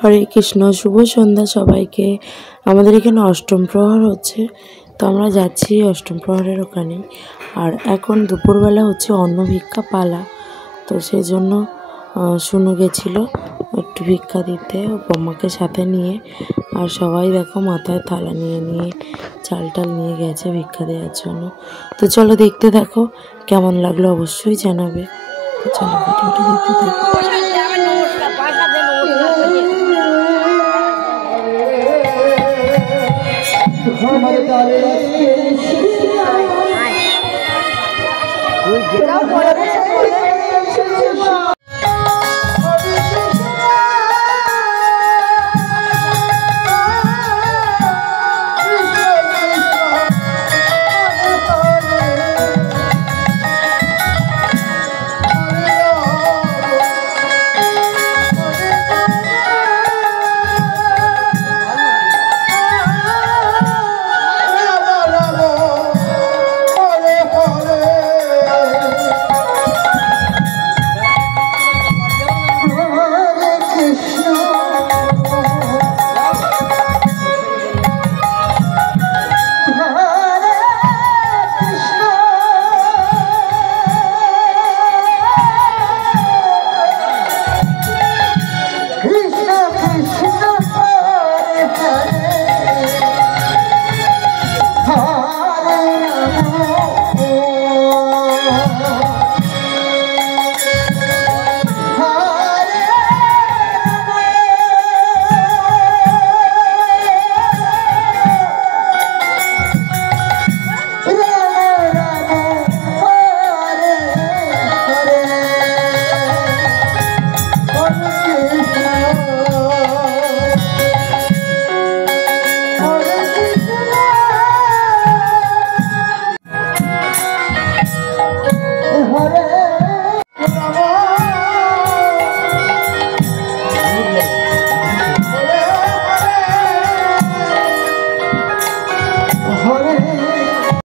হরে কৃষ্ণ, শুভ সন্ধ্যা সবাইকে। আমাদের এখানে অষ্টম প্রহর হচ্ছে, তো আমরা যাচ্ছি অষ্টম প্রহরের ওখানে। আর এখন দুপুরবেলা হচ্ছে অন্ন ভিক্ষা পালা, তো সেই জন্য শুনু গেছিলো একটু ভিক্ষা দিতে বম্মাকে সাথে নিয়ে। আর সবাই দেখো মাথায় থালা নিয়ে নিয়ে চাল টাল নিয়ে গেছে ভিক্ষা দেওয়ার জন্য। তো চলো দেখতে থাকো, কেমন লাগলো অবশ্যই জানাবে। তো চলো ভিডিওটা দেখতে থাকো। যাও